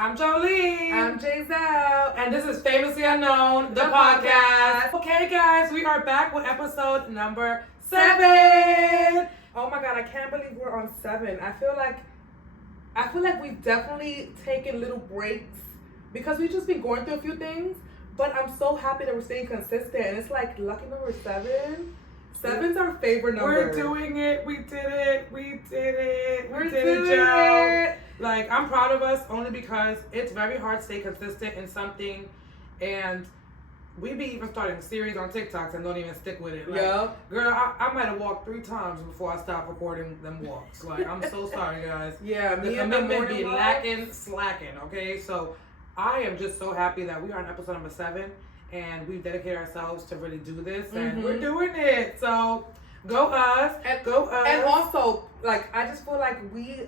I'm Joleen. I'm Jeizel. And this is Famously Unknown, the podcast. Okay, guys, we are back with episode number 7. Oh my God, I can't believe we're on 7. I feel like we've definitely taken little breaks because we've just been going through a few things. But I'm so happy that we're staying consistent. And it's like lucky number 7. 7's our favorite number. We're doing it. We did it. We did it. We did it, Joe. Like, I'm proud of us only because it's very hard to stay consistent in something. And we be even starting a series on TikToks and don't even stick with it. Like, yeah. Girl, I might have walked 3 times before I stopped recording them walks. Like, I'm so sorry, guys. Yeah, the commitment be lacking, slacking, okay? So, I am just so happy that we are on episode number 7. And we've dedicated ourselves to really do this, and we're doing it. So go us, go us. And also, like, I feel like we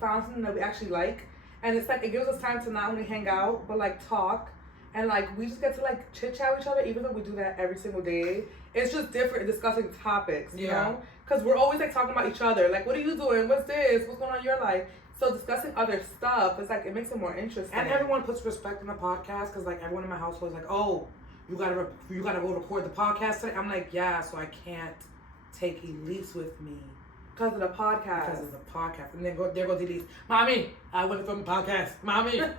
found something that we actually like, and it's like it gives us time to not only hang out but like talk, and like we just get to like chit chat with each other, even though we do that every single day. It's just different discussing topics, you know, because we're always like talking about each other. Like, what are you doing? What's this? What's going on in your life? So discussing other stuff, it's like it makes it more interesting. And everyone puts respect in the podcast because like everyone in my household is like, oh, you gotta go record the podcast today. I'm like, yeah, so I can't take Elise with me because of the podcast. Because of the podcast, and then there goes Elise. Mommy, I went from the podcast. Mommy, and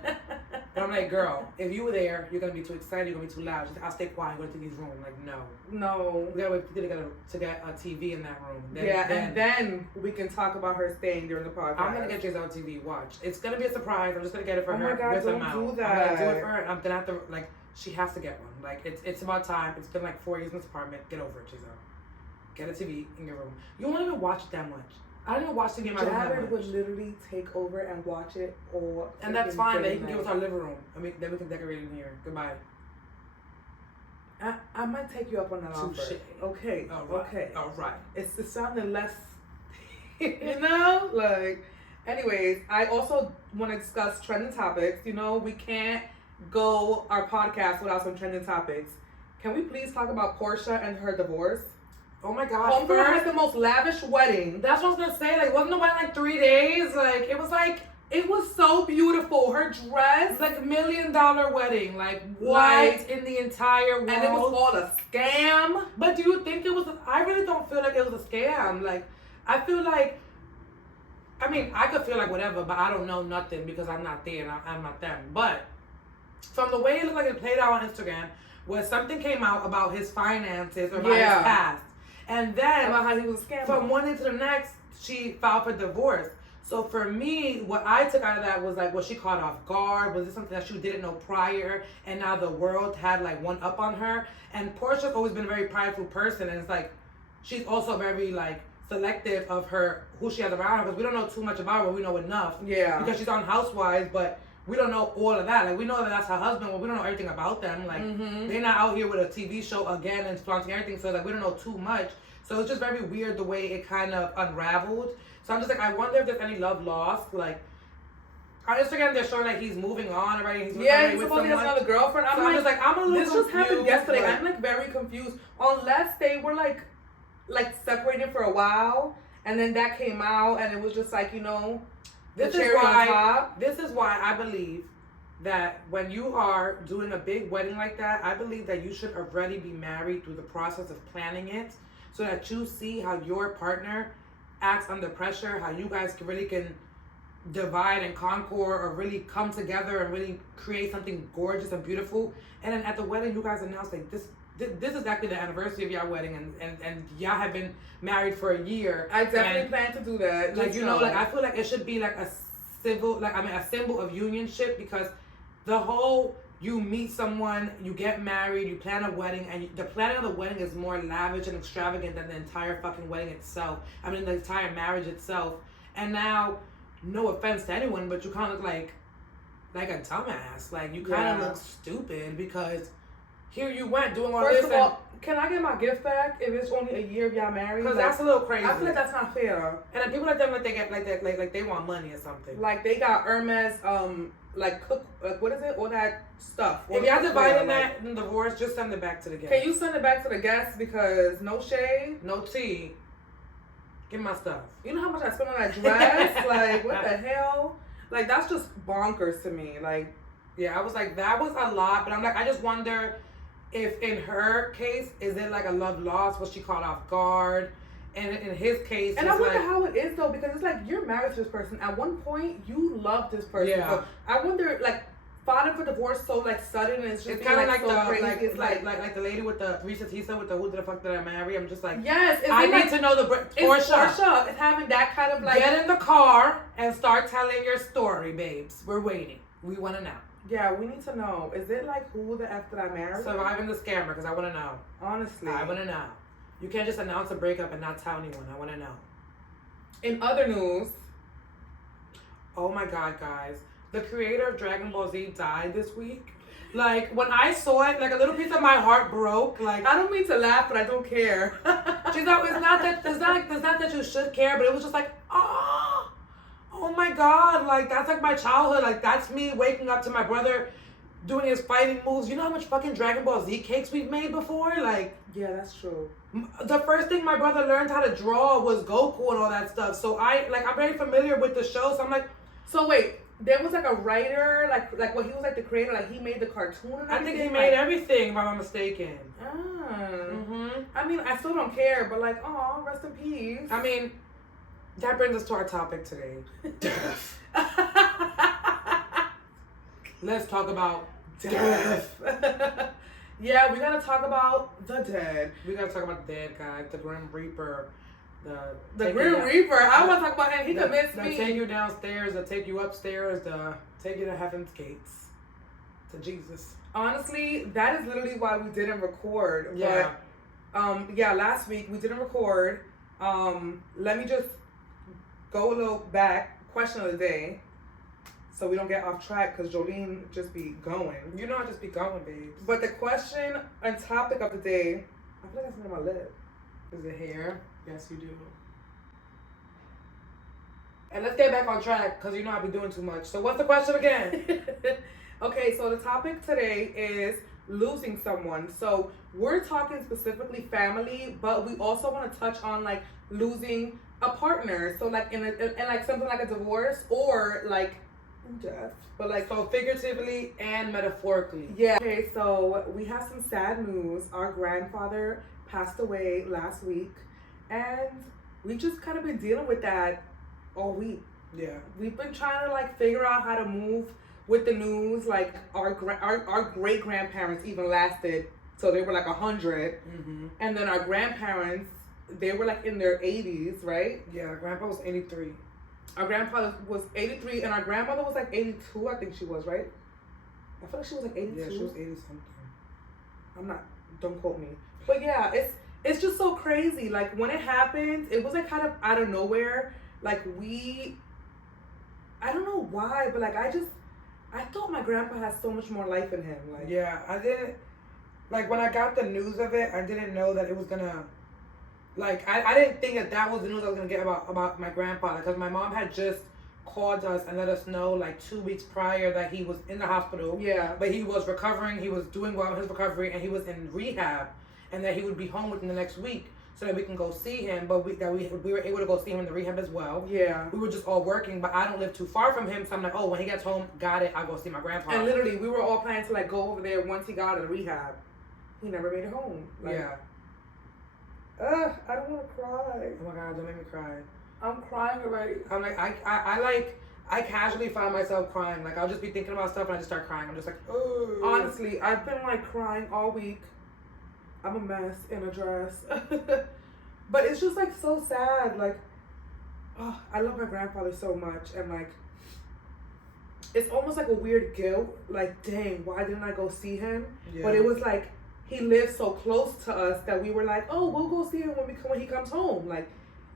I'm like, girl, if you were there, you're gonna be too excited. You're gonna be too loud. I'll stay quiet. Go to this room. Like, no. We gotta wait to get a TV in that room. And then we can talk about her staying during the podcast. I'm gonna get Jeizel TV. Watch. It's gonna be a surprise. I'm just gonna get it for her. Oh my God, with don't her do mouth. that. I'm gonna do it for her. And I'm gonna have to like. She has to get one. Like, it's about time. It's been like 4 years in this apartment. Get over it, Jeizel. Get a TV in your room. You won't even watch it that much. I don't even watch TV in my room that much. would literally take over and watch it all. And that's fine. They can give us our living room. Then we can decorate in here. Goodbye. I might take you up on that offer. Okay. All right. Okay. All right. It's sounding less, you know? Like, anyways, I also want to discuss trending topics. You know, we can't go our podcast without some trending topics. Can we please talk about Portia and her divorce? Oh my God. Homegirl had the most lavish wedding. That's what I was gonna say. Like, wasn't the wedding like 3 days? Like, it was so beautiful. Her dress, like $1 million wedding, like white in the entire world, and it was all a scam. But do you think it was? I really don't feel like it was a scam. Like, I feel like. I mean, I could feel like whatever, but I don't know nothing because I'm not there and I'm not them. But from the way it looked like it played out on Instagram, where something came out about his finances or about his past. And then, about how he was a scammer. From one day to the next, she filed for divorce. So for me, what I took out of that was like, was she caught off guard? Was this something that she didn't know prior? And now the world had like one up on her? And Portia's always been a very prideful person. And it's like, she's also very like selective of who she has around her. Because we don't know too much about her, but we know enough. Yeah. Because she's on Housewives, but we don't know all of that. Like, we know that that's her husband, but we don't know everything about them. Like, they're not out here with a TV show again and flaunting everything. So, like, we don't know too much. So, it's just very weird the way it kind of unraveled. So, I'm just like, I wonder if there's any love lost. Like, on Instagram, they're showing, like, he's moving on already. He's supposed to have another girlfriend. I'm just like, I'm a little confused. This just happened yesterday. I'm, like, very confused. Unless they were, like separated for a while. And then that came out. And it was just like, you know... This is why I believe that when you are doing a big wedding like that, I believe that you should already be married through the process of planning it so that you see how your partner acts under pressure, how you guys really can divide and conquer or really come together and really create something gorgeous and beautiful. And then at the wedding, you guys announce like this is actually the anniversary of your wedding and y'all have been married for a year. I definitely plan to do that. Like, you know, like I feel like it should be like a symbol of unionship because the whole you meet someone, you get married, you plan a wedding, and the planning of the wedding is more lavish and extravagant than the entire fucking wedding itself. I mean, the entire marriage itself. And now, no offense to anyone, but you kind of look like a dumbass. Like, you kind of look stupid because here you went doing all this. First of all, can I get my gift back if it's only a year of y'all married? Because that's a little crazy. I feel like that's not fair. And then people like them, like they get like they want money or something. Like they got Hermes, what is it? All that stuff. If y'all dividing that in divorce, just send it back to the guests. Can you send it back to the guests because no shade, no tea. Give me my stuff. You know how much I spent on that dress? Like what the hell? Like, that's just bonkers to me. Like, yeah, I was like, that was a lot. But I'm like, I just wonder if in her case, is it like a love lost? Was she caught off guard? And in his case, and I wonder how it is though, because it's like you're married to this person. At one point, you love this person. Yeah. So I wonder, like, filing for divorce so like sudden, and it's just it's kind of like so the crazy. it's like the lady with the Risa Tisa with the who the fuck did I marry? I'm just like, yes, I need to know the Portia is having that kind of like, get in the car and start telling your story, babes. We're waiting. We want to know. Yeah, we need to know. Is it like who the F did I marry? Surviving the scammer, because I want to know. Honestly, I want to know. You can't just announce a breakup and not tell anyone. I want to know. In other news, oh my God, guys. The creator of Dragon Ball Z died this week. Like, when I saw it, like, a little piece of my heart broke. Like, I don't mean to laugh, but I don't care. it's not that you should care, but it was just like, oh my God. Like, that's like my childhood. Like, that's me waking up to my brother doing his fighting moves. You know how much fucking Dragon Ball Z cakes we've made before? Like, yeah, that's true. The first thing my brother learned how to draw was Goku and all that stuff. So I'm very familiar with the show. So I'm like, so wait, there was like a writer, like what he was like the creator, like he made the cartoon and everything? I think he made everything, if I'm not mistaken. I mean, I still don't care, but like, oh, rest in peace. I mean, that brings us to our topic today. Death. Let's talk about death. Yeah, we gotta talk about the dead. We gotta talk about the dead, guys. The Grim Reaper. The Grim Reaper. I want to talk about him. He convinced me. They'll take you downstairs. They'll take you upstairs. They'll take you to heaven's gates. To Jesus. Honestly, that is literally why we didn't record. Yeah. But, last week we didn't record. Let me just go a little back. Question of the day. So we don't get off track, because Joleen just be going. You know I just be going, babes. But the question and topic of the day, I feel like it's in my lip. Is it hair? Yes, you do. And let's get back on track, because you know I be doing too much. So what's the question again? Okay, so the topic today is losing someone. So we're talking specifically family, but we also want to touch on like losing a partner. So like in like something like a divorce or like death, but like so figuratively and metaphorically. Yeah. Okay, so we have some sad news. Our grandfather passed away last week, and we just kind of been dealing with that all week. Yeah, we've been trying to like figure out how to move with the news. Like our great grandparents even lasted, so they were like 100, and then our grandparents, they were like in their 80s, right? Yeah, our grandpa was 83. Our grandfather was 83, and our grandmother was like 82, I think she was, right? I feel like she was like 82. Yeah, she was 80 something. I'm not, don't quote me. But yeah, it's just so crazy. Like when it happened, it was like kind of out of nowhere. Like I don't know why, but like I thought my grandpa had so much more life in him. Like, yeah, I didn't, like when I got the news of it, I didn't know that it was gonna, like, I didn't think that was the news I was gonna get about my grandfather, because my mom had just called us and let us know like 2 weeks prior that he was in the hospital. Yeah. But he was recovering, he was doing well in his recovery, and he was in rehab, and that he would be home within the next week so that we can go see him. But we were able to go see him in the rehab as well. Yeah. We were just all working, but I don't live too far from him, so I'm like, oh, when he gets home, got it, I'll go see my grandpa. And literally, we were all planning to like go over there once he got out of rehab. He never made it home. Like, yeah. I don't want to cry. Oh my God, don't make me cry. I'm crying already. I'm like, I casually find myself crying. Like, I'll just be thinking about stuff and I just start crying. I'm just like, oh. Honestly, I've been like crying all week. I'm a mess in a dress. But it's just like so sad. Like, oh, I love my grandfather so much. And like, it's almost like a weird guilt. Like, dang, why didn't I go see him? Yeah. But it was like, he lived so close to us that we were like, oh, we'll go see him when he comes home. Like,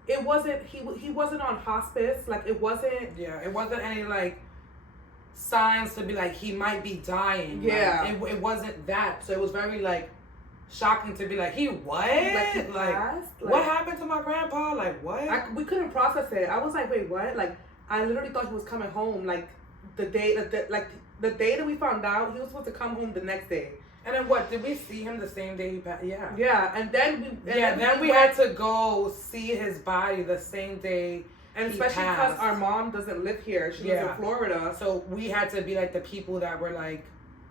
it wasn't, he wasn't on hospice. Like, it wasn't. Yeah, it wasn't any like signs to be like, he might be dying. Yeah. Like, it wasn't that. So it was very like shocking to be like, he what? Like, what happened to my grandpa? Like, what? We couldn't process it. I was like, wait, what? Like, I literally thought he was coming home. Like, the day that we found out, he was supposed to come home the next day. And then what? Did we see him the same day he passed? Yeah. Yeah, and then we had to go see his body the same day And especially because our mom doesn't live here. She lives in Florida. So we had to be like the people that were like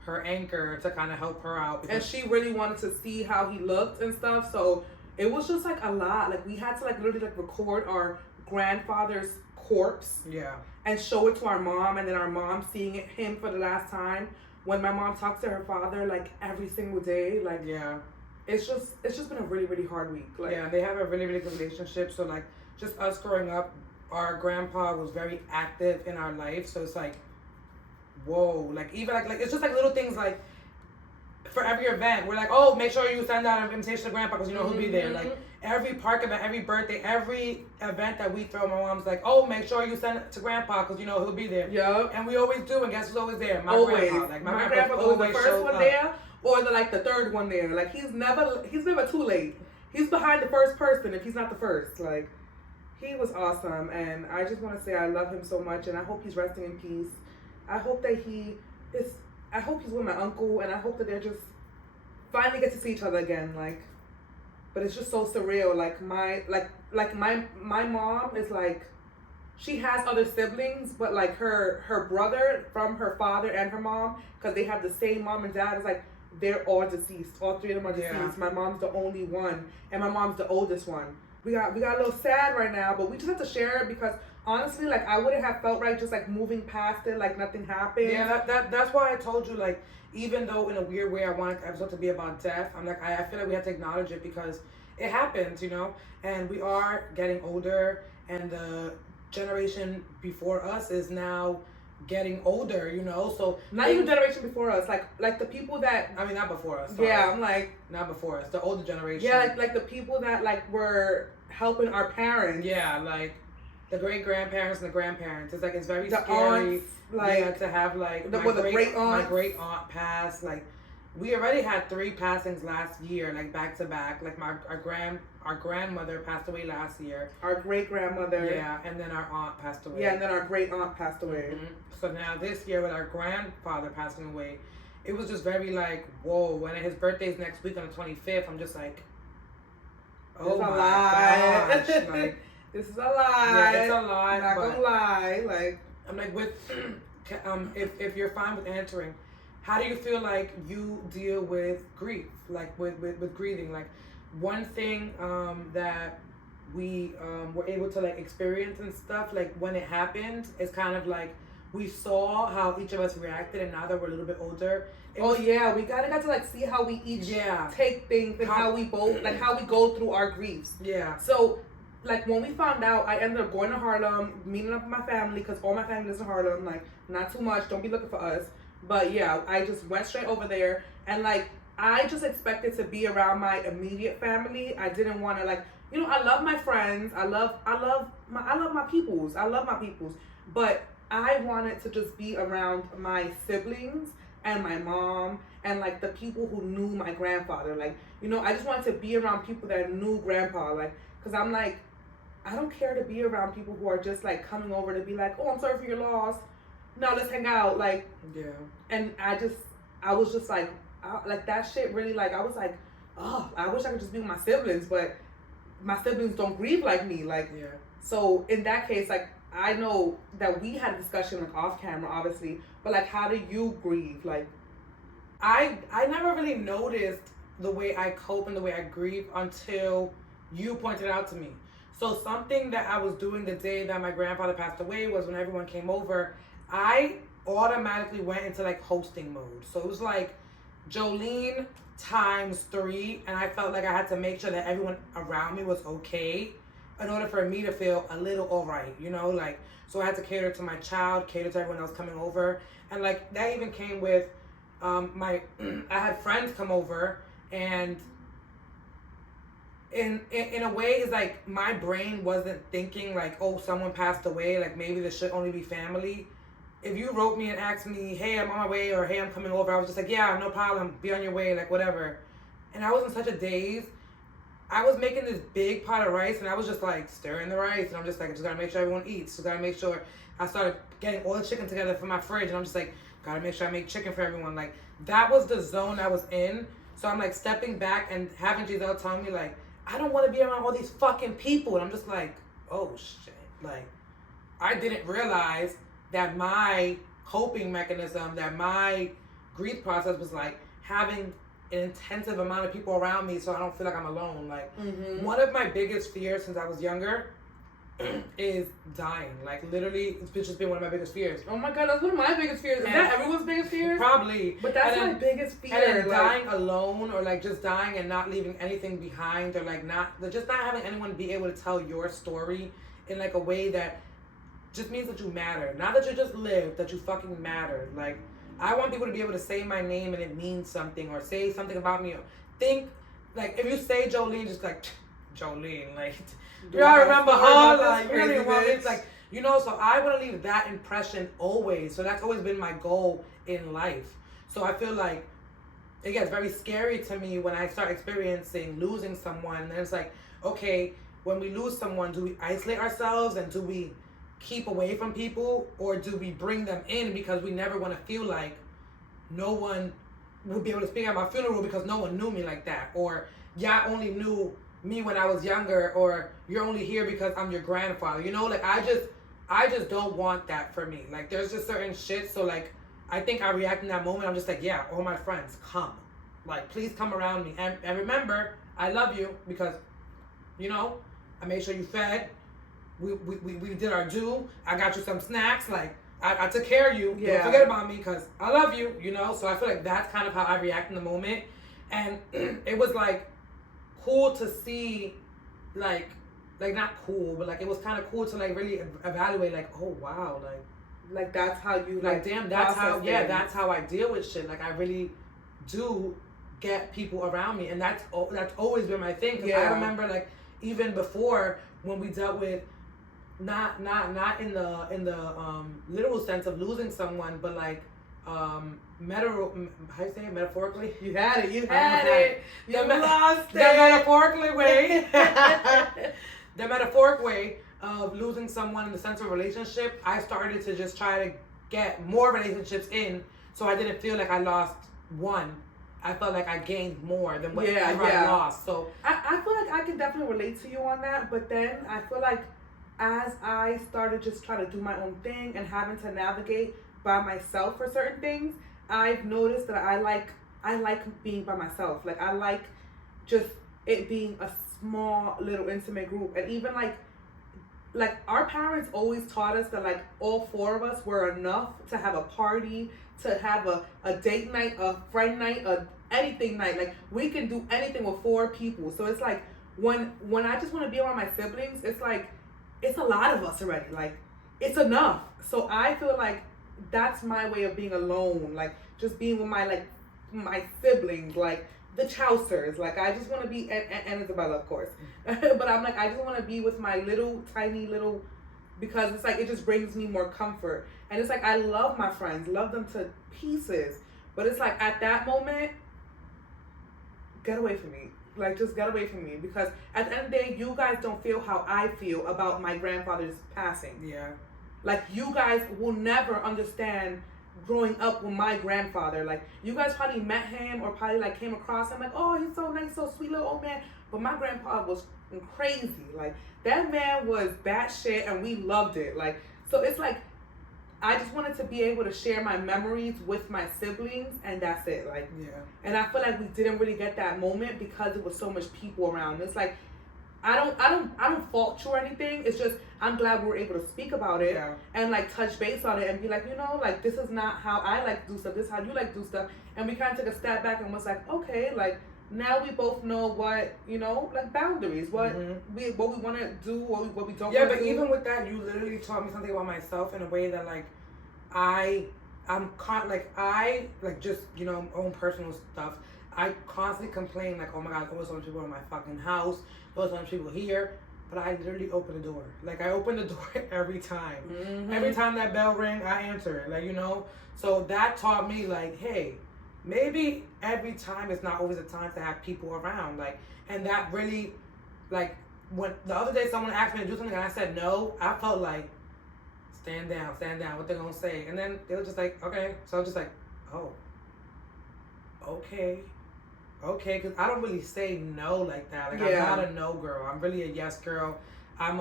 her anchor to kind of help her out. And she really wanted to see how he looked and stuff. So it was just like a lot. Like we had to like literally like record our grandfather's corpse. Yeah. And show it to our mom. And then our mom seeing him for the last time. When my mom talks to her father like every single day. Like, yeah. It's just been a really, really hard week. Like, yeah, they have a really, really good relationship. So like just us growing up, our grandpa was very active in our life. So it's like, whoa, like even like it's just like little things like for every event, we're like, oh, make sure you send out an invitation to grandpa because you know he'll be there. Like every park event, every birthday, every event that we throw, my mom's like, oh, make sure you send it to grandpa because you know he'll be there. Yeah. And we always do, and guess who's always there? My grandpa. Like my grandpa was the first one there or the third one there. Like he's never too late. He's behind the first person if he's not the first. Like he was awesome, and I just want to say I love him so much, and I hope he's resting in peace. I hope that I hope he's with my uncle, and I hope that they're just finally get to see each other again. Like, but it's just so surreal. Like my mom is like, she has other siblings, but like her brother from her father and her mom, because they have the same mom and dad, is like they're all deceased. All three of them are deceased. Yeah. My mom's the only one, and my mom's the oldest one. We got a little sad right now, but we just have to share it because honestly, like I wouldn't have felt right just like moving past it, like nothing happened. Yeah, that's why I told you, like, even though in a weird way I wanted the episode to be about death, I'm like I feel like we have to acknowledge it because it happens, you know, and we are getting older, and the generation before us is now getting older, you know, so not even generation before us, like the people that not before us. Sorry. Yeah, I'm like not before us, the older generation. Yeah, like the people that like were helping our parents. Yeah, like the great grandparents and the grandparents. It's like it's very the scary. Aunts, like to have like my great aunt passed. Like we already had 3 passings last year, like back to back. Like our grandmother passed away last year. Our great grandmother. Yeah, and then our aunt passed away. Yeah, and then our great aunt passed away. Mm-hmm. So now this year with our grandfather passing away, it was just very like, whoa. When his birthday's next week on the 25th, I'm just like, oh my gosh. Like, this is a lie. Yeah, it's a lie. I'm not gonna lie. Like I'm like with if you're fine with answering, how do you feel like you deal with grief? Like with grieving? Like one thing that we were able to like experience and stuff, like when it happened, is kind of like we saw how each of us reacted, and now that we're a little bit older. We got to like see how we each take things and how we both like how we go through our griefs. Yeah. So like when we found out, I ended up going to Harlem, meeting up with my family because all my family lives in Harlem. Like not too much, don't be looking for us. But yeah, I just went straight over there, and like I just expected to be around my immediate family. I didn't want to like, you know, I love my friends. I love my peoples. I love my peoples. But I wanted to just be around my siblings and my mom and like the people who knew my grandfather. Like, you know, I just wanted to be around people that knew grandpa. Like, cause I'm like, I don't care to be around people who are just like coming over to be like, oh, I'm sorry for your loss. No, let's hang out. Like, yeah. And I was just like that shit really like, I was like, oh, I wish I could just be with my siblings, but my siblings don't grieve like me. Like, yeah. So in that case, like, I know that we had a discussion like off camera, obviously, but like, how do you grieve? Like, I never really noticed the way I cope and the way I grieve until you pointed it out to me. So something that I was doing the day that my grandfather passed away was when everyone came over, I automatically went into like hosting mode. So it was like Joleen times 3, and I felt like I had to make sure that everyone around me was okay in order for me to feel a little alright, you know, like, so I had to cater to my child, cater to everyone else coming over, and like that even came with I had friends come over, and in a way, it's like my brain wasn't thinking like, oh, someone passed away, like maybe this should only be family. If you wrote me and asked me, hey, I'm on my way, or hey, I'm coming over, I was just like, yeah, no problem, be on your way, like whatever. And I was in such a daze. I was making this big pot of rice, and I was just like stirring the rice, and I'm just like, I just gotta make sure everyone eats. Just gotta make sure. I started getting all the chicken together for my fridge, and I'm just like, gotta make sure I make chicken for everyone. Like, that was the zone I was in. So I'm like stepping back and having Jeizel tell me like, I don't want to be around all these fucking people, and I'm just like, oh shit, like, I didn't realize that my coping mechanism, that my grief process was like having an intensive amount of people around me so I don't feel like I'm alone. Like, one of my biggest fears since I was younger is dying. Like, literally, it's just been one of my biggest fears. Oh my God, that's one of my biggest fears. Is that everyone's biggest fears? Probably. But that's my biggest fear. And then dying alone, or like just dying and not leaving anything behind, or like just not having anyone be able to tell your story in like a way that just means that you matter. Not that you just lived, that you fucking matter. Like, I want people to be able to say my name and it means something, or say something about me. Or think, like, if you say Joleen, just like, Joleen, like, you all remember her, like, you don't even want me, like, you know, so I want to leave that impression always. So that's always been my goal in life. So I feel like it gets very scary to me when I start experiencing losing someone. And it's like, okay, when we lose someone, do we isolate ourselves and do we keep away from people, or do we bring them in because we never want to feel like no one would be able to speak at my funeral because no one knew me like that, or y'all only knew me when I was younger, or you're only here because I'm your grandfather, you know? Like, I just don't want that for me. Like, there's just certain shit. So like, I think I react in that moment. I'm just like, yeah, all my friends, come, like, please come around me, and remember, I love you because, you know, I made sure you fed. We did our due. I got you some snacks. Like, I took care of you. Yeah. Don't forget about me because I love you, you know? So I feel like that's kind of how I react in the moment. And it was like cool to see, like not cool, but like it was kind of cool to like really evaluate, like, oh wow, like that's how you like damn, that's how that's how I deal with shit. Like, I really do get people around me, and that's always been my thing. Cause I remember, like, even before when we dealt with not in the literal sense of losing someone, but like how you say it, metaphorically? You had it. You lost it. The metaphorically way. The metaphoric way of losing someone in the sense of relationship, I started to just try to get more relationships in, so I didn't feel like I lost one. I felt like I gained more than what I lost. So I feel like I can definitely relate to you on that, but then I feel like as I started just trying to do my own thing and having to navigate by myself for certain things, I've noticed that I like being by myself. Like, I like just it being a small little intimate group. And even like our parents always taught us that like all four of us were enough to have a party, to have a date night, a friend night, anything night. Like, we can do anything with four people. So it's like when I just want to be around my siblings, it's like it's a lot of us already. Like, it's enough. So I feel like that's my way of being alone. Like, just being with my siblings, like the Chowsers. Like, I just want to be, and Isabella, of course. But I'm like, I just want to be with my tiny little, because it's like, it just brings me more comfort. And it's like, I love my friends, love them to pieces. But it's like, at that moment, get away from me. Like, just get away from me. Because at the end of the day, you guys don't feel how I feel about my grandfather's passing. yeah. Like, you guys will never understand growing up with my grandfather. Like, you guys probably met him or probably like came across him like, oh, he's so nice, so sweet little old man. But my grandpa was crazy. Like, that man was batshit and we loved it. Like, so it's like, I just wanted to be able to share my memories with my siblings, and that's it. Like, yeah. And I feel like we didn't really get that moment because it was so much people around. It's like, I don't fault you or anything. It's just, I'm glad we were able to speak about it and like touch base on it and be like, you know, like, this is not how I like to do stuff. This is how you like to do stuff. And we kind of took a step back and was like, okay, like, now we both know what, you know, like, boundaries, what we want to do, what we don't want to do. Yeah, but even with that, you literally taught me something about myself in a way that, like, just, you know, own personal stuff. I constantly complain, like, oh my God, there's always so many people in my fucking house, there's so many people here. But I literally open the door. Like, I open the door every time. Mm-hmm. Every time that bell ring, I answer it. Like, you know? So that taught me, like, hey, maybe every time it's not always a time to have people around. Like, and that really, like, when the other day someone asked me to do something and I said no, I felt like, stand down, what they gonna say? And then they were just like, okay. So I was just like, oh, okay, because I don't really say no like that. Like, I'm not a no girl. I'm really a yes girl. I'm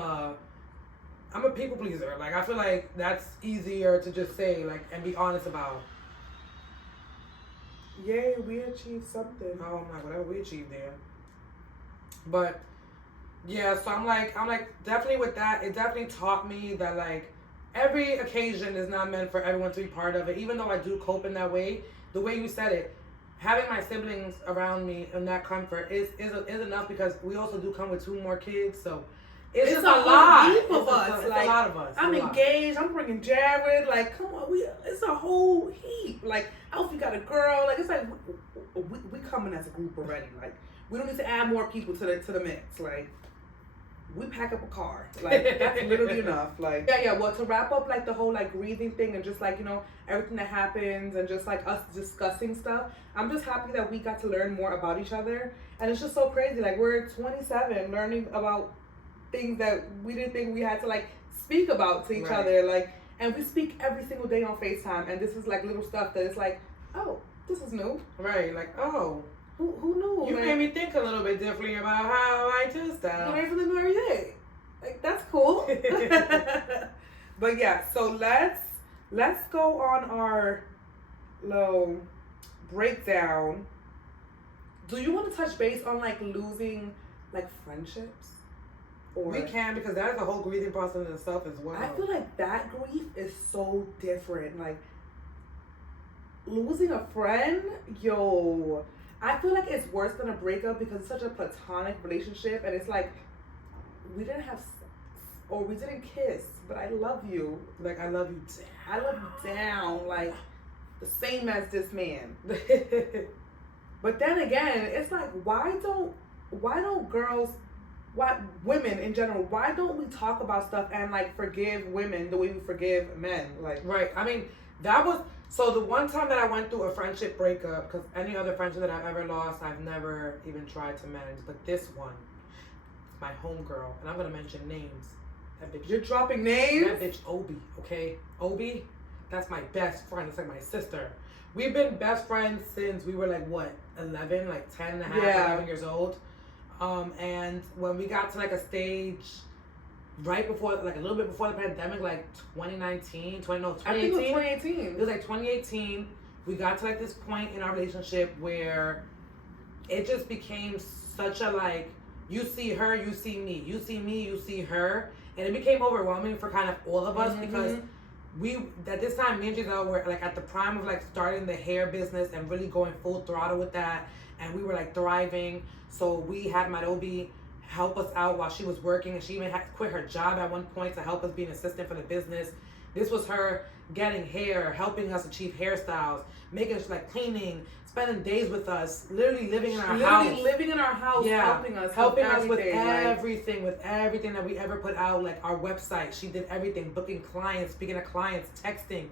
I'm a people pleaser. Like, I feel like that's easier to just say, like, and be honest about. Yay, we achieved something. Oh my, whatever we achieved there. But yeah, so I'm like definitely with that. It definitely taught me that like every occasion is not meant for everyone to be part of it. Even though I do cope in that way, the way you said it, having my siblings around me and that comfort is enough because we also do come with 2 more kids, so. It's just a lot of us. It's like, a lot of us. I'm engaged. I'm bringing Jared. Like, come on, it's a whole heap. Like, Alfie got a girl. Like, it's like we coming as a group already. Like, we don't need to add more people to the mix. Like, we pack up a car. Like, that's literally enough. Like, yeah. Well, to wrap up, like the whole like grieving thing and just like everything that happens and just like us discussing stuff. I'm just happy that we got to learn more about each other, and it's just so crazy. Like, we're 27, learning about things that we didn't think we had to like speak about to each other, like, and we speak every single day on FaceTime, and this is like little stuff that is like, oh, this is new, right? Like, oh, who knew? You like, made me think a little bit differently about how I do stuff. You learn something new every day. Like, that's cool. But yeah, so let's go on our little breakdown. Do you want to touch base on like losing like friendships? Or, we can, because that's a whole grieving process in itself as well. I feel like that grief is so different. Like, losing a friend, I feel like it's worse than a breakup because it's such a platonic relationship, and it's like, we didn't have sex, or we didn't kiss, but I love you. Like, I love you down. I love you down, like, the same as this man. But then again, it's like, why don't girls... Why women in general? Why don't we talk about stuff and like forgive women the way we forgive men? Like, right? I mean, that was so the one time that I went through a friendship breakup. Because any other friendship that I've ever lost, I've never even tried to manage. But this one, it's my homegirl, and I'm gonna mention names. That bitch. You're dropping names. That bitch, Obi. Okay, Obi. That's my best friend. It's like my sister. We've been best friends since we were like what, 11, like 10 and a half, 11 years old. And when we got to like a stage right before, like a little bit before the pandemic, like 2018. I think it was 2018. It was like 2018. We got to like this point in our relationship where it just became such a like, you see her, you see me, you see me, you see her. And it became overwhelming for kind of all of us because we, at this time, me and Jeizel were like at the prime of like starting the hair business and really going full throttle with that. And we were like thriving. So we had Madobi help us out while she was working, and she even had to quit her job at one point to help us be an assistant for the business. This was her getting hair, helping us achieve hairstyles, making us like cleaning, spending days with us, literally living in our house. Living in our house, helping us with everything that we ever put out, like our website. She did everything, booking clients, speaking to clients, texting,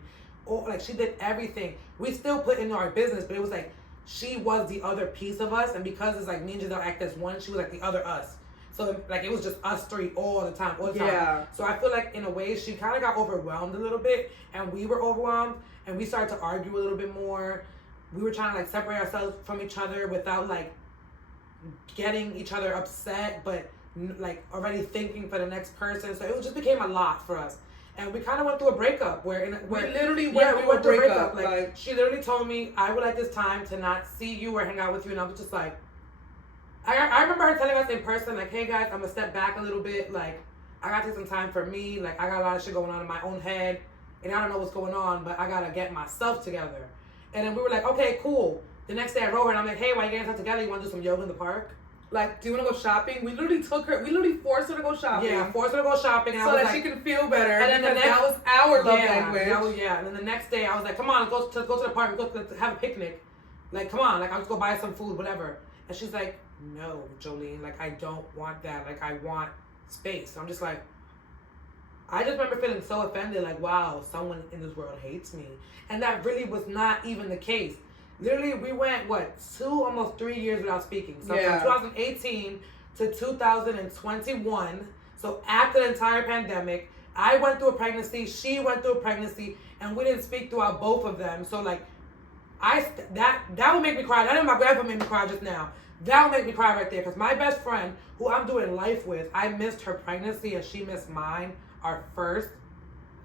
or like she did everything. We still put into our business, but it was like, she was the other piece of us, and because it's like me and Jeizel act as one, she was like the other us. So like it was just us three all the time. Yeah. So I feel like in a way she kind of got overwhelmed a little bit, and we were overwhelmed, and we started to argue a little bit more. We were trying to like separate ourselves from each other without like getting each other upset, but like already thinking for the next person. So it just became a lot for us. And we kind of went through a breakup we literally went through a breakup. Like, she literally told me, I would like this time to not see you or hang out with you. And I was just like, I remember her telling us in person, like, hey guys, I'm going to step back a little bit. Like, I got to take some time for me. Like, I got a lot of shit going on in my own head. And I don't know what's going on, but I got to get myself together. And then we were like, okay, cool. The next day I wrote her and I'm like, hey, why you getting stuff together? You want to do some yoga in the park? Like, do you want to go shopping? We literally forced her to go shopping. Yeah, forced her to go shopping. And so that she can feel better. And then that was our love language. And then the next day I was like, come on, let's go to the park. Let's have a picnic. Like, come on. Like, I'll just go buy some food, whatever. And she's like, no, Joleen. Like, I don't want that. Like, I want space. So I'm just like, I just remember feeling so offended. Like, wow, someone in this world hates me. And that really was not even the case. Literally, we went, almost 3 years without speaking. So from 2018 to 2021, so after the entire pandemic, I went through a pregnancy, she went through a pregnancy, and we didn't speak throughout both of them. So, like, that would make me cry. That and my grandpa made me cry just now. That would make me cry right there. Because my best friend, who I'm doing life with, I missed her pregnancy and she missed mine our first,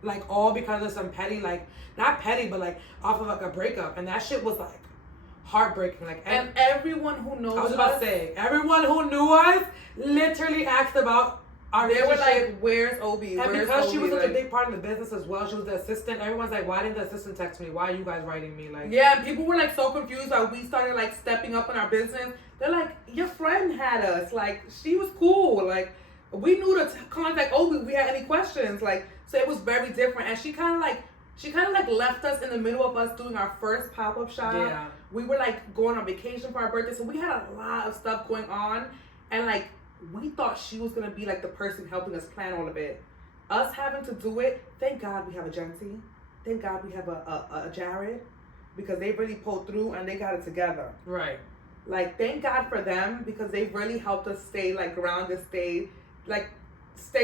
like all because of some petty, like not petty, but like off of like a breakup, and that shit was like heartbreaking. Like, and everyone who knows I was about to say, everyone who knew us literally asked about our they relationship. were like, "Where's Obi?" And Where's because Obi? she was such like, a big part of the business as well, she was the assistant. Everyone's like, "Why didn't the assistant text me? Why are you guys writing me?" Like, yeah, and people were like so confused that we started like stepping up in our business. They're like, "Your friend had us. Like, she was cool. Like, we knew to contact Obi if we had any questions. Like, so it was very different." And she kind of like left us in the middle of us doing our first pop-up shop. Yeah. We were like going on vacation for our birthday, so we had a lot of stuff going on, and like we thought she was gonna be like the person helping us plan all of it. Us having to do it, thank God we have a Jency. Thank God we have a Jared, because they really pulled through and they got it together. right. Like, thank God for them, because they really helped us stay like grounded, stay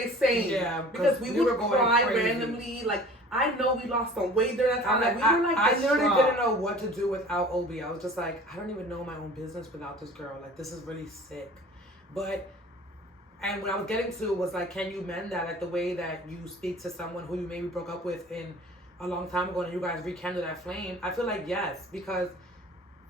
sane. Yeah, because we would were going cry crazy. randomly. Like, I know we lost some weight during that time. Like, we were like, I literally distraught. didn't know what to do without Obi. I was just like, I don't even know my own business without this girl. Like, this is really sick. And what I was getting to was like, can you mend that? Like the way that you speak to someone who you maybe broke up with in a long time ago and you guys rekindle that flame. I feel like yes, because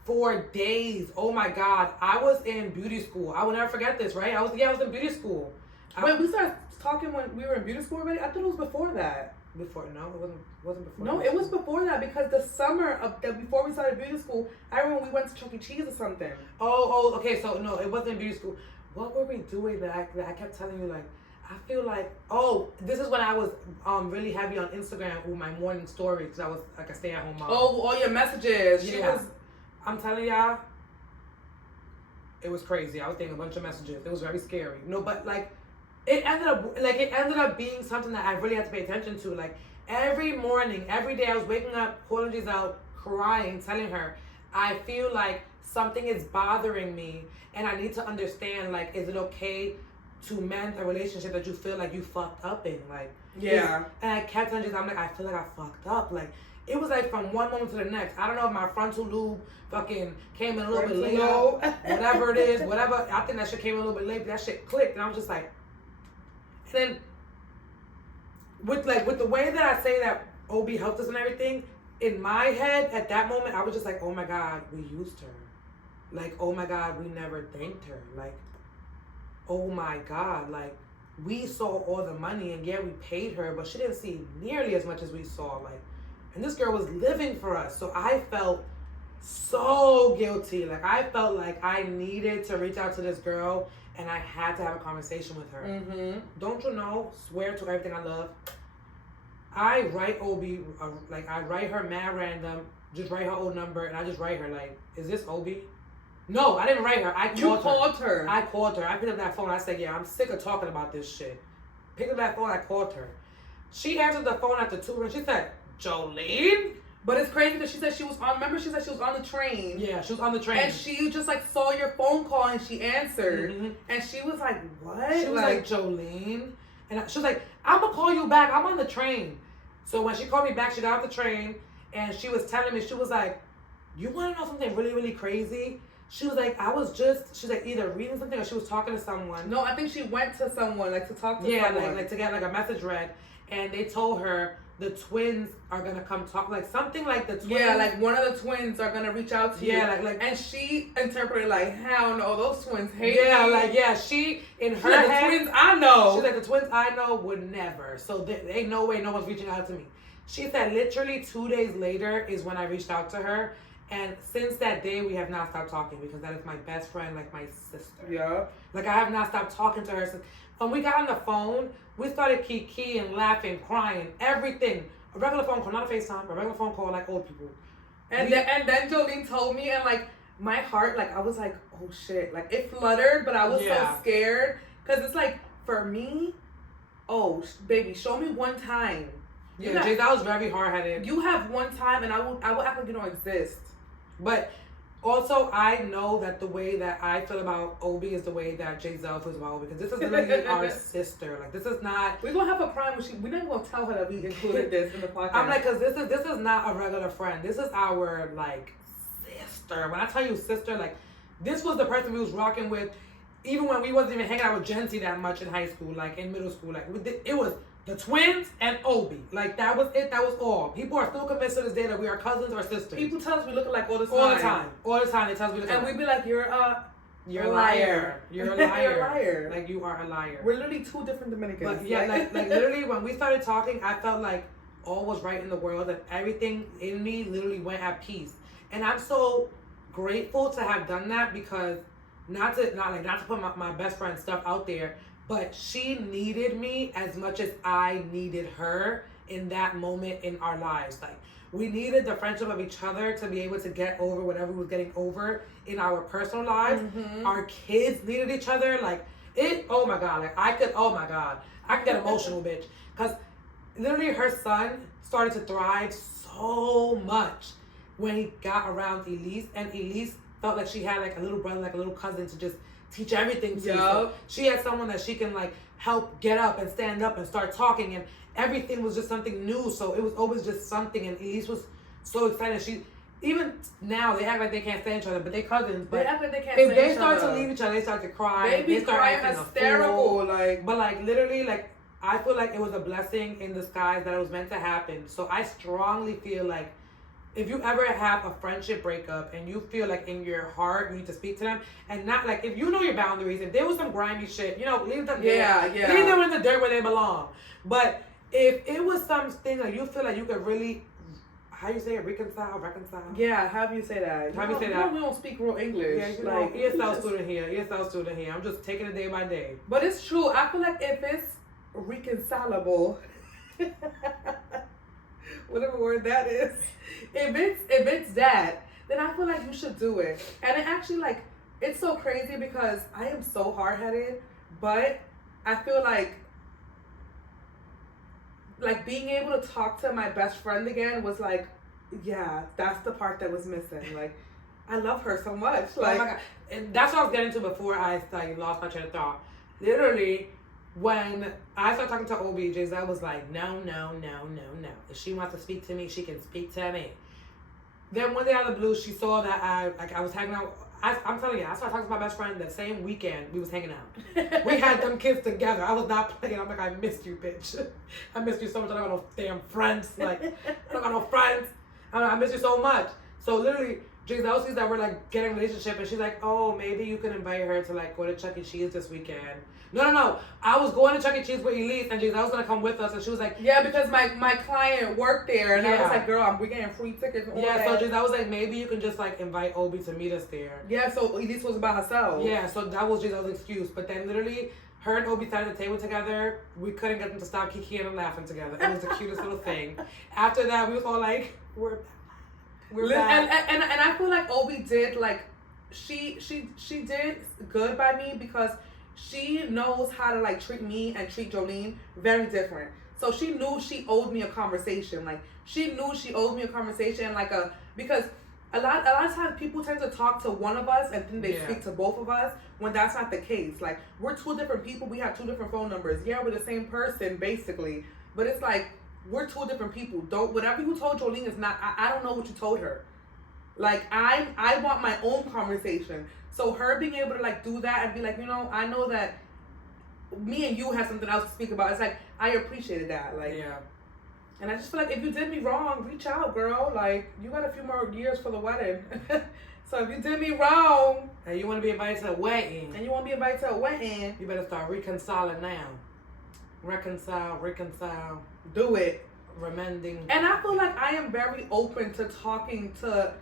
for days, oh my God, I was in beauty school. I will never forget this, right? I was in beauty school. Wait, we started talking when we were in beauty school already? I thought it was before that. Before, no, it wasn't before. No, it was before that, because the summer of before we started beauty school, I remember we went to Chuck E. Cheese or something. Oh, okay. So no, it wasn't beauty school. What were we doing that I kept telling you, like, I feel like, oh, this is when I was really heavy on Instagram with my morning stories, because I was like a stay-at-home mom. Oh, all your messages. Yeah. I'm telling y'all, it was crazy. I was getting a bunch of messages. It was very scary. No, but like, it ended up being something that I really had to pay attention to. Like, every morning, every day, I was waking up, calling Jeizel, crying, telling her, I feel like something is bothering me, and I need to understand, like, is it okay to mend a relationship that you feel like you fucked up in? Like, yeah. And I kept telling Jeizel, I'm like, I feel like I fucked up. Like, it was like from one moment to the next. I don't know if my frontal lobe fucking came in a little bit later. Whatever it is, whatever. I think that shit came in a little bit late, but that shit clicked, and I was just like, and then with the way that I say that OB helped us and everything, in my head at that moment I was just like, oh my God, we used her. Like, oh my God, we never thanked her. Like, oh my God, like, we saw all the money, and yeah, we paid her, but she didn't see nearly as much as we saw. Like, and this girl was living for us, so I felt so guilty. Like, I felt like I needed to reach out to this girl, and I had to have a conversation with her. Mm-hmm. Don't you know? Swear to everything I love. I write Obi, like, I write her mad random, just write her old number, and I just write her, like, is this Obi? No, I didn't write her. I called her. I called her. I picked up that phone. I said, yeah, I'm sick of talking about this shit. Picked up that phone. I called her. She answered the phone after 2 minutes. She said, Joleen? But it's crazy because she said she was on, remember she said she was on the train. Yeah, she was on the train. And she just like saw your phone call and she answered. Mm-hmm. And she was like, what? She was like, Joleen? And she was like, I'm going to call you back. I'm on the train. So when she called me back, she got off the train and she was telling me, she was like, you want to know something really, really crazy? She was like, she's like either reading something or she was talking to someone. No, I think she went to someone, like to talk to someone. Yeah, like to get like a message read. And they told her the twins are going to come talk, like something like the twins. Yeah, like one of the twins are going to reach out to you. Yeah, like. And she interpreted like, hell no, those twins hate yeah, me. like, yeah, she, in her like, head. the twins I know. She's like, the twins I know would never. So there ain't no way no one's reaching out to me. She said literally 2 days later is when I reached out to her. And since that day, we have not stopped talking because that is my best friend, like my sister. Yeah. Like, I have not stopped talking to her since. When we got on the phone, we started kikiing, laughing, crying, everything. A regular phone call, not a FaceTime, a regular phone call like old people. And then Joleen told me, and like my heart, like I was like, oh shit, like it fluttered, but I was so scared because it's like for me, oh baby, show me one time. Yeah, Jeizel was very hard-headed. You have one time, and I will act like you don't exist. But also, I know that the way that I feel about Obi is the way that Jeizel feels about Obi, because this is literally our sister. Like, this is not. We're gonna have a prime when we're not gonna tell her that we included this in the podcast. I'm like, because this is not a regular friend. This is our like sister. When I tell you sister, like, this was the person we was rocking with, even when we wasn't even hanging out with Jency that much in high school, like in middle school. Like, it was the twins, and Obi. Like, that was it. That was all. People are still convinced to this day that we are cousins or sisters. People tell us we look alike all the time. All the time. All the time. They tell us we look alike. And we be like, you're a liar. You're a liar. You're a liar. Like, you are a liar. We're literally two different Dominicans. But yeah, like literally when we started talking, I felt like all was right in the world and everything in me literally went at peace. And I'm so grateful to have done that because not to put my best friend stuff out there, but she needed me as much as I needed her in that moment in our lives. Like, we needed the friendship of each other to be able to get over whatever we was getting over in our personal lives. Mm-hmm. Our kids needed each other. Like, oh my God, I could get emotional, bitch. Because literally her son started to thrive so much when he got around Elise, and Elise felt like she had like a little brother, like a little cousin to just teach everything to. So she had someone that she can like help get up and stand up and start talking, and everything was just something new. So it was always just something, and Elise was so excited. She even now they act like they can't stand each other, but they cousins. But they act like they can't stand each other. If they start to leave each other, they start to cry. They start crying hysterical, but like literally, like I feel like it was a blessing in disguise that it was meant to happen. So I strongly feel like if you ever have a friendship breakup and you feel like in your heart you need to speak to them, and not like if you know your boundaries, if there was some grimy shit, leave them there. Leave them in the dirt where they belong. But if it was something that you feel like you could really, how you say it, reconcile? Yeah, how do you say that? We don't speak real English. Yeah, like ESL student here. I'm just taking it day by day. But it's true. I feel like if it's reconcilable, whatever word that is, if it's that, then I feel like you should do it. And it actually, like, it's so crazy because I am so hard-headed, but I feel like being able to talk to my best friend again was like, yeah, that's the part that was missing. Like, I love her so much. Like, oh my God. And that's what I was getting to before I lost my train of thought. Literally, when I started talking to Obi, Jeizel was like, no. If she wants to speak to me, she can speak to me. Then one day out of the blue, she saw that I was hanging out. I'm telling you, I started talking to my best friend the same weekend we was hanging out. We had them kids together. I was not playing. I'm like, I missed you, bitch. I missed you so much. I don't got no damn friends. Like, I don't got no friends. I miss you so much. So literally, Jeizel sees that we're like getting a relationship, and she's like, oh, maybe you can invite her to like go to Chuck E. Cheese this weekend. No. I was going to Chuck E. Cheese with Elise, and Jeizel was gonna come with us, and she was like, yeah, because my client worked there, and I was like, girl, we're getting free tickets. Yeah, so Jeizel was like, maybe you can just like invite Obi to meet us there. Yeah, so Elise was by herself. Yeah, so that was Jeizel's excuse. But then literally, her and Obi sat at the table together. We couldn't get them to stop kikiing and laughing together. It was the cutest little thing. After that, we was all like, we're back. And I feel like Obi did like she did good by me because she knows how to like treat me and treat Joleen very different. So she knew she owed me a conversation. Like she knew she owed me a conversation, because a lot of times people tend to talk to one of us and then they speak to both of us when that's not the case. Like we're two different people. We have two different phone numbers. Yeah, we're the same person basically, but it's like we're two different people. Whatever you told Joleen is not. I don't know what you told her. Like I want my own conversation. So her being able to like do that and be like, I know that me and you have something else to speak about. It's like I appreciated that. Like yeah. And I just feel like if you did me wrong, reach out, girl. Like you got a few more years for the wedding. So if you did me wrong and you want to be invited to a wedding, you better start reconciling now. Reconcile. Do it. Remending. And I feel like I am very open to talking to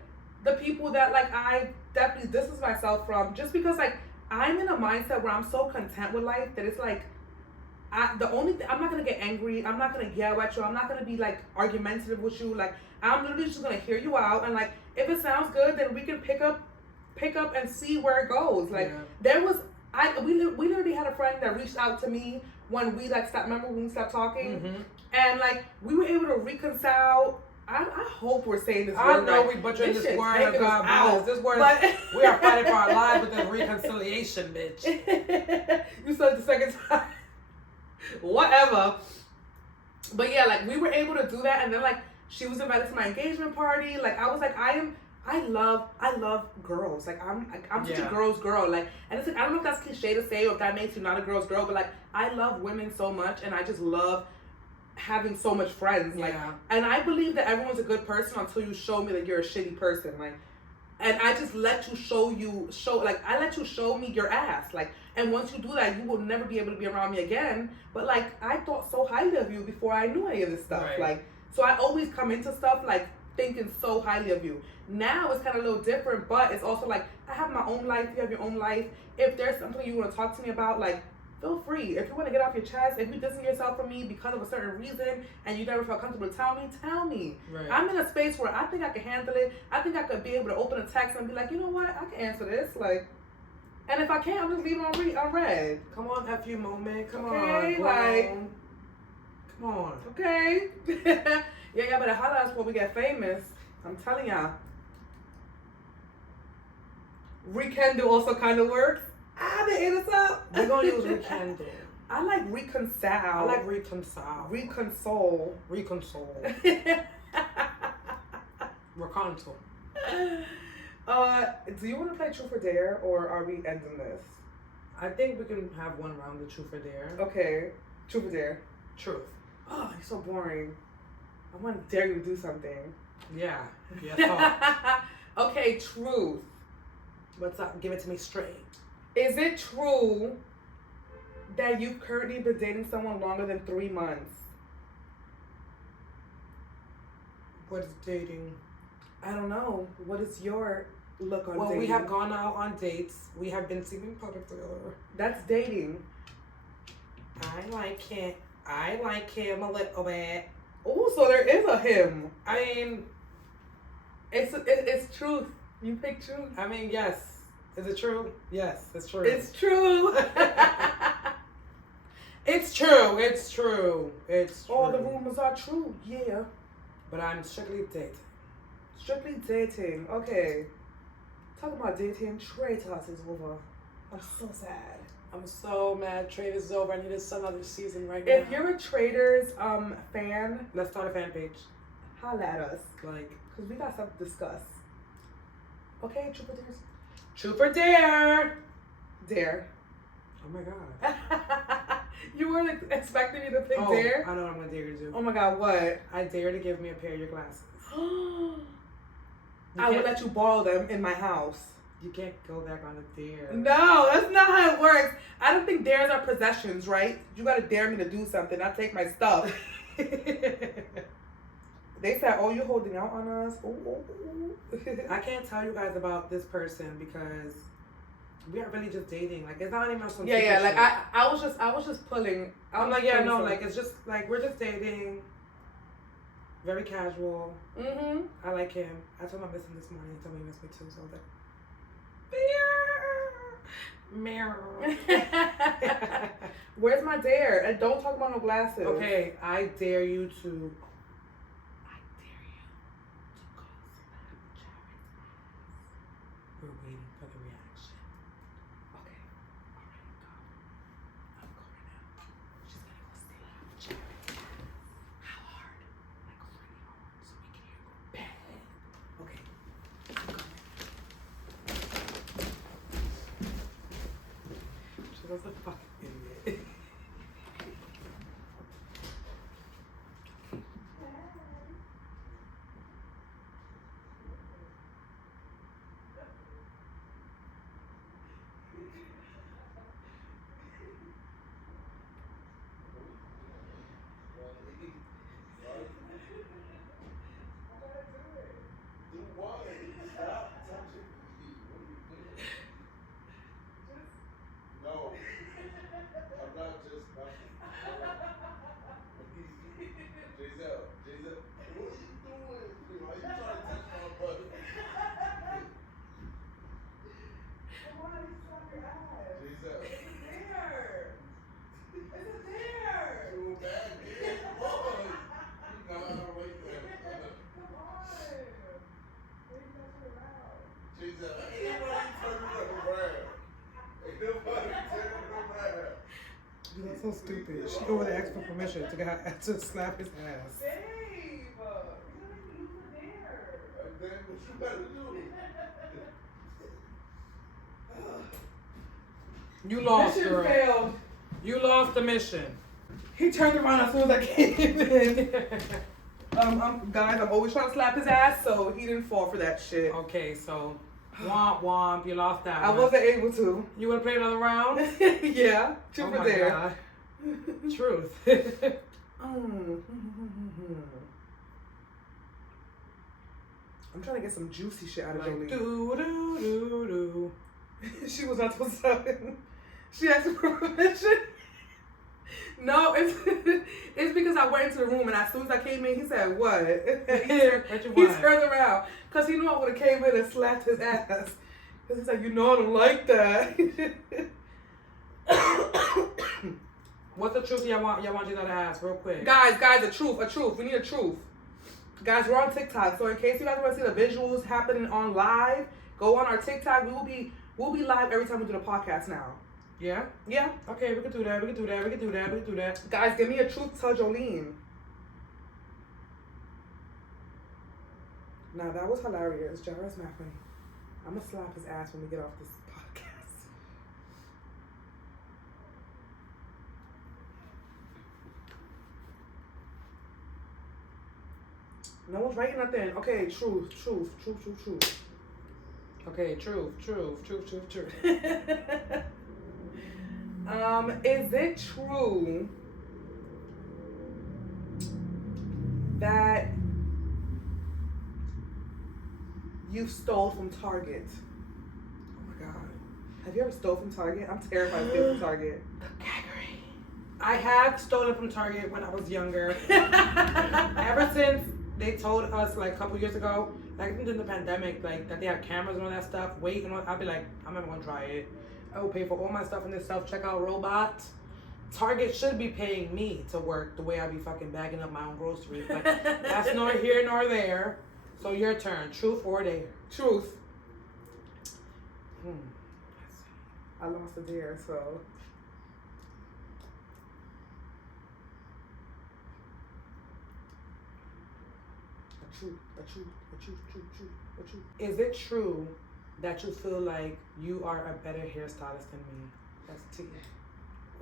the people that like I definitely distance myself from, just because like I'm in a mindset where I'm so content with life that it's like I'm not gonna get angry, I'm not gonna yell at you, I'm not gonna be like argumentative with you. Like I'm literally just gonna hear you out, and like if it sounds good, then we can pick up and see where it goes. Like we literally had a friend that reached out to me when we like stopped. Remember when we stopped talking? Mm-hmm. And like we were able to reconcile. I hope we're saying this word right. I know we butchering this word. God, this word. We are fighting for our lives with this reconciliation, bitch. You said it the second time. Whatever. But yeah, like we were able to do that, and then like she was invited to my engagement party. Like I was like, I love girls. Like I'm such a girl's girl. Like, and it's like I don't know if that's cliche to say or if that makes you not a girl's girl, but like I love women so much, and I just love having so much friends. Like, and I believe that everyone's a good person until you show me that you're a shitty person. Like, and I just let you I let you show me your ass. Like, and once you do that, you will never be able to be around me again. But like, I thought so highly of you before I knew any of this stuff. Right. Like, so I always come into stuff like thinking so highly of you. Now it's kind of a little different, but it's also like, I have my own life, you have your own life. If there's something you want to talk to me about, like, feel free. If you want to get off your chest, if you distance yourself from me because of a certain reason and you never felt comfortable to tell me. Right. I'm in a space where I think I can handle it. I think I could be able to open a text and be like, you know what, I can answer this. Like, and if I can't, I'm just leaving it on read. Come on, F you moment. Come okay, on. Like, come on. Okay. Yeah, y'all better holler at us before we get famous. I'm telling y'all. Rekindle also kind of works. They hit us up. We're going to use rekindle. I like reconcile. I like reconcile. Reconsole. Reconcile. Reconcile. Do you want to play Truth or Dare, or are we ending this? I think we can have one round of Truth or Dare. Okay. Truth or Dare? Truth. Oh, you're so boring. I want to dare you to do something. Yeah. Yeah. Okay, truth. What's up? Give it to me straight. Is it true that you've currently been dating someone longer than 3 months? What is dating? I don't know. What is your look on dating? Well, we have gone out on dates. We have been sleeping public together. That's dating. I like him a little bit. Oh, so there is a him. I mean, it's truth. You pick truth. I mean, yes. Is it true? Yes, it's true. It's true. It's true. It's true. It's true. All the rumors are true. Yeah. But I'm strictly dating. Strictly dating. Okay. Talking about dating, Trade Toss is over. I'm so sad. I'm so mad. Trade is over. I need another season right now. If you're a Traders fan, let's start a fan page. Holla at us. Like, because we got something to discuss. Okay, Truth or Dare? Truth or Dare? Dare. Oh my God. You weren't expecting me to pick Dare? I know what I'm going to dare you to do. Oh my God, what? I dare to give me a pair of your glasses. I would let you borrow them in my house. You can't go back on a dare. No, that's not how it works. I don't think dares are possessions, right? You gotta dare me to do something, not take my stuff. They said, oh, you're holding out on us? Ooh. I can't tell you guys about this person because we are really just dating. Like, it's not even some Yeah, like, I was just pulling. I'm like, yeah, no, like, it's just, like, we're just dating. Very casual. Mm-hmm. I like him. I told him I missed him this morning. He told me he missed me too, so I was like, mirror. Where's my dare? And don't talk about no glasses. Okay, I dare you to go slap Jared's ass. We're waiting for the reaction. Okay. Alright, go. I'm going now. She's gonna go slap Jared's ass. How hard? Like really hard so we can hear it go bang. Okay. She was a fucking idiot. That's so stupid. She go over there ask for permission to slap his ass. Babe, you're gonna make me lose a dare. Then what you better do? You lost, Mission girl. failed. You lost the mission. He turned around as soon as I came in. Guys, I'm always trying to slap his ass, so he didn't fall for that shit. Okay, so womp womp, you lost that. I wasn't able to. You want to play another round? Yeah, truth or dare. God. Truth. I'm trying to get some juicy shit out of Like, Joleen. do do do do. She was not supposed to. She asked for permission. No, it's because I went into the room and as soon as I came in, he said, "What?" He turned around because he knew I would have came in and slapped his ass. Because he's like, "You know, I don't like that." What's the truth y'all want you to ask real quick? Guys, a truth. We need a truth. Guys, we're on TikTok, so in case you guys want to see the visuals happening on live, go on our TikTok. We'll be live every time we do the podcast now. Yeah? Yeah. Okay, we can do that. Guys, give me a truth, tell Joleen. Now that was hilarious. Jara's not funny. I'm gonna slap his ass when we get off this podcast. No one's writing nothing. Okay, truth. Okay, truth. Is it true that you stole from Target? Oh my God. Have you ever stole from Target? I'm terrified of stealing from Target. I have stolen from Target when I was younger. Ever since they told us like a couple years ago, like during the pandemic, like that they have cameras and all that stuff, wait, and all, I'll be like, I'm never gonna try it. I will pay for all my stuff in this self-checkout robot. Target should be paying me to work the way I be fucking bagging up my own groceries. Like, that's nor here nor there. So your turn. Truth or dare? Truth. I lost a dare, so. A truth. Is it true that you feel like you are a better hairstylist than me? That's T.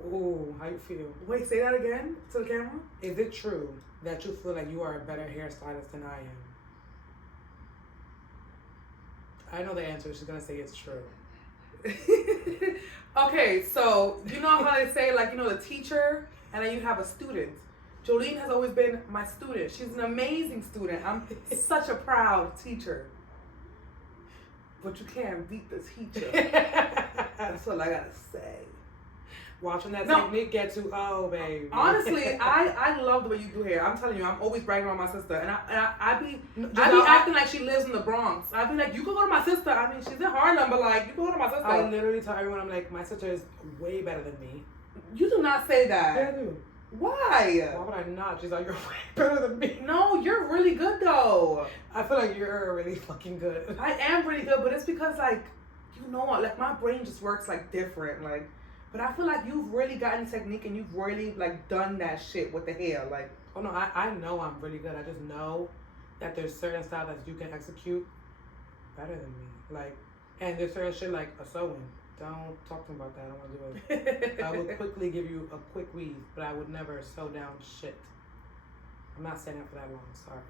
Ooh, how you feel? Wait, say that again to the camera. Is it true that you feel like you are a better hairstylist than I am? I know the answer. She's gonna say it's true. Okay, so you know how they say, like, you know, the teacher and then you have a student. Joleen has always been my student. She's an amazing student. I'm such a proud teacher. But you can't beat the teacher. That's what I gotta say. Watching that technique get to, oh, baby. Honestly, I love the way you do hair. I'm telling you, I'm always bragging on my sister. And I be acting like she lives in the Bronx. I be like, you can go to my sister. I mean, she's in Harlem, but like, you can go to my sister. I literally tell everyone, I'm like, my sister is way better than me. You do not say that. Yeah, I do. Why? Why would I not? She's like, you're way better than me. No, you're really good though. I feel like you're really fucking good. I am really good, but it's because like, you know what, like my brain just works like different, like, but I feel like you've really gotten technique and you've really like done that shit with the hair, like. Oh no, I know I'm really good. I just know that there's certain styles that you can execute better than me. Like, and there's certain shit like a sewing. Don't talk to me about that. I don't want to do it. I would quickly give you a quick weave, but I would never sew down shit. I'm not staying up for that long. Sorry.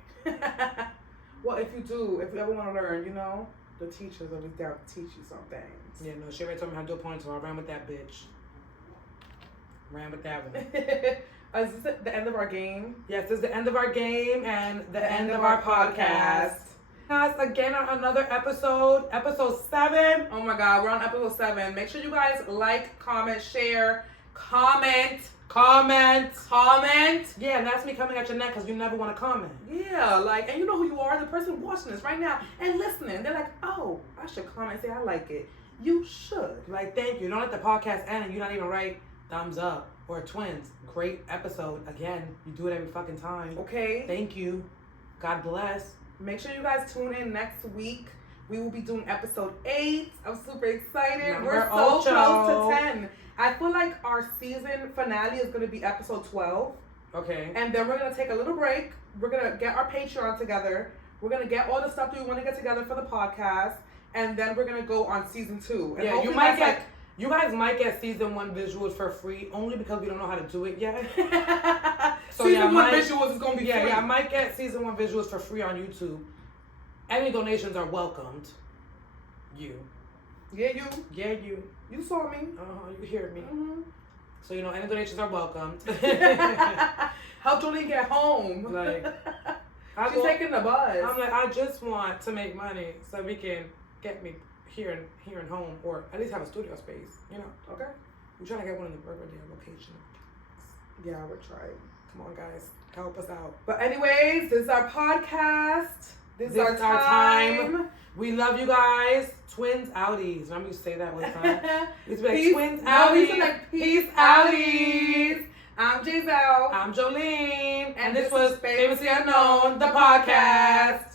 Well, if you ever want to learn, you know, the teacher's always down to teach you some things. Yeah, no, she already told me how to do a ponytail. I ran with that bitch. Ran with that one. Is this the end of our game? Yes, this is the end of our game and the end of our podcast. Guys, again on another episode 7. Oh my God, we're on episode 7. Make sure you guys like, comment, share, comment. Yeah, and that's me coming at your neck because you never want to comment. Yeah, like, and you know who you are, the person watching this right now and listening. They're like, oh, I should comment and say I like it. You should. Like, thank you. Don't let the podcast end and you not even write thumbs up or twins. Great episode. Again, you do it every fucking time. Okay. Thank you. God bless. Make sure you guys tune in next week. We will be doing episode 8. I'm super excited. We're so close to 10. I feel like our season finale is going to be episode 12. Okay. And then we're going to take a little break. We're going to get our Patreon together. We're going to get all the stuff that we want to get together for the podcast. And then we're going to go on season 2. And yeah, You guys might get season 1 visuals for free only because we don't know how to do it yet. So season 1 visuals is gonna be free. Yeah, I might get season 1 visuals for free on YouTube. Any donations are welcomed. You. Yeah, you. Yeah, you. You saw me. You hear me. Mm-hmm. So any donations are welcomed. Help Joleen get home. Like, she's taking the bus. I'm like, I just want to make money so we can get me here and home, or at least have a studio space. Okay. We're trying to get one in the Riverdale location. Yeah, we're trying. Come on, guys, help us out. But anyways, this is our podcast. This is our time. We love you guys. Twins outies. Remember you say that one time? We used to be like, Peace twins outies. outies. Like, peace outies. I'm Jeizel. I'm Jolene. And this was Famously Unknown, the podcast.